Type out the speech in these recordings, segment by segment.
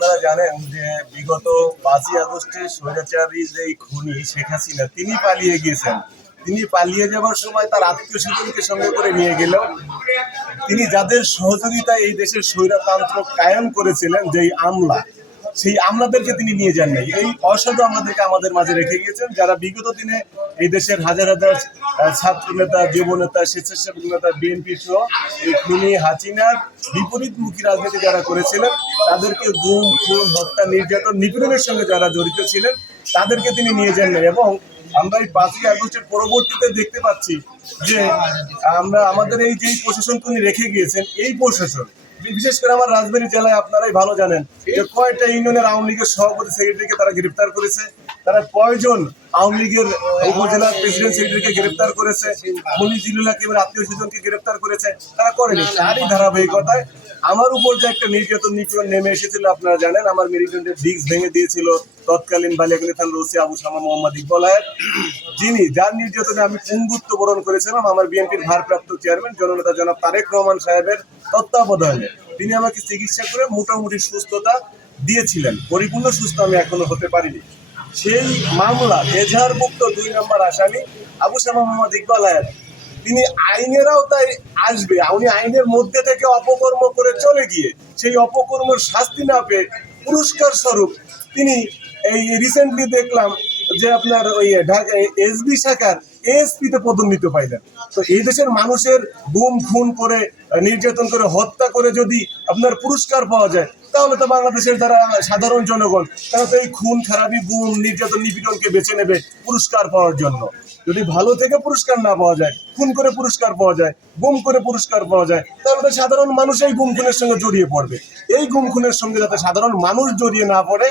আপনারা জানেন যে বিগত পাঁচই আগস্টে স্বৈরাচারী যে খুনি শেখ হাসিনা, তিনি পালিয়ে গিয়েছেন। তিনি পালিয়ে যাওয়ার সময় তার আত্মীয় স্বজনকে সঙ্গে করে নিয়ে গেল তিনি যাদের সহযোগিতা এই দেশের স্বৈরতন্ত্র কায়েম করেছিলেন, যেই আমলা সেই আমলাদেরকে তিনি নিয়ে যান নাই। এই অসাধু আমলাদেরকে আমাদের মাঝে রেখে গিয়েছেন। যারা বিগত দিনে এই দেশের হাজার হাজার ছাত্র নেতা, যুব নেতা, স্বেচ্ছাসেবক নেতা, বিএনপি সহ এই খুনি হাসিনার বিপরীতমুখী রাজনীতি যারা করেছিলেন তাদেরকে গুম, খুন, হত্যা, নির্যাতন, নিপীড়নের সঙ্গে যারা জড়িত ছিলেন, তাদেরকে তিনি নিয়ে যান নাই। এবং আমরা এই পাঁচই আগস্টের পরবর্তীতে দেখতে পাচ্ছি যে, আমরা আমাদের এই যে প্রশাসন তিনি রেখে গিয়েছেন, এই প্রশাসন, বিশেষ করে আমার রাজবাড়ী জেলায় আপনারাই ভালো জানেন যে কয়টা ইউনিয়নের আওয়ামী লীগের সভাপতি সেক্রেটারিকে তারা গ্রেফতার করেছে। তারা কয়জন আওয়ামী লীগের উপজেলা প্রেসিডেন্ট সেক্রেটারিকে গ্রেফতার করেছে? মনি জিলুল্লাহ কেবল আত্মীয় স্বজনকে গ্রেফতার করেছে? তারা করেনি, তারই ধারাবাহিকতায়। আমার উপর যে একটা নির্যাতন নিপীড়ন নেমে এসেছিল, আপনারা জানেন, আমার মেরুদণ্ডের ডিস্ক ভেঙে দিয়েছিল। তৎকালীন বালিয়াগুলি থান রসি আবু শামা মোহাম্মদ ইকবল আয়ের যিনি যার নির্যাতনে আমি পুঙ্গুত্ব বরণ করেছিলাম, আমার বিএনপির ভারপ্রাপ্ত চেয়ারম্যান জননেতা জনাব তারেক রহমান সাহেবের তত্ত্বাবধানে। তিনি আমাকে চিকিৎসা করে মোটামুটি সুস্থতা দিয়েছিলেন। পরিপূর্ণ সুস্থ আমি এখনও হতে পারিনি। সেই মামলা এজাহারভুক্ত দুই নম্বর আসামি আবু শামা মোহাম্মদ ইকবাল আয়াত তিনি আইনের তাই আসবে, উনি আইনের মধ্যে থেকে অপকর্ম করে চলে গিয়ে সেই অপকর্মের শাস্তি না পেয়ে পুরস্কার স্বরূপ তিনি এই রিসেন্টলি দেখলাম যে আপনার ওই ঢাকা এসবি শাখার এএসপি তে পদোন্নতি পাইলেন। তো এই দেশের মানুষের গুম, খুন করে, নির্যাতন করে, হত্যা করে যদি আপনার পুরস্কার পাওয়া যায়, তাহলে তো বাংলাদেশের যারা সাধারণ জনগণ, তারা তো এই খুন, খারাপি, গুম, নির্যাতন, নিপীড়নকে বেছে নেবে পুরস্কার পাওয়ার জন্য। যদি ভালো থেকে পুরস্কার না পাওয়া যায়, খুন করে পুরস্কার পাওয়া যায়, গুম করে পুরস্কার পাওয়া যায়, তাহলে তো সাধারণ মানুষ এই গুম খুনের সঙ্গে জড়িয়ে পড়বে। এই গুম খুনের সঙ্গে যাতে সাধারণ মানুষ জড়িয়ে না পড়ে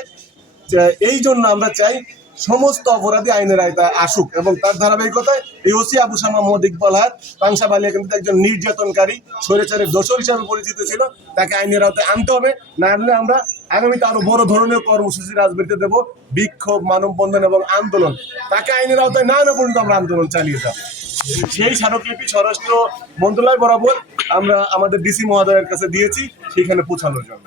এই জন্য আমরা চাই সমস্ত অপরাধী আইনের আয়তায় আসুক এবং তার ধারাবাহিকতায় এই ওসি আবু শামা মোহাম্মদ ইকবাল হাত পাংশা বালিয়া কিন্তু একজন নির্যাতনকারী স্বৈরাচারের দোষর হিসাবে পরিচিত ছিল, তাকে আইনের আওতায় আনতে হবে। না আনলে আমরা আগামীতে আরও বড় ধরনের কর্মসূচি রাজবাড়িতে দেব, বিক্ষোভ, মানববন্ধন এবং আন্দোলন। তাকে আইনের আওতায় না আনা পর্যন্ত আমরা আন্দোলন চালিয়ে যাব। সেই স্মারকলিপি স্বরাষ্ট্র মন্ত্রণালয় বরাবর আমরা আমাদের ডিসি মহোদয়ের কাছে দিয়েছি, সেখানে পৌঁছানোর জন্য।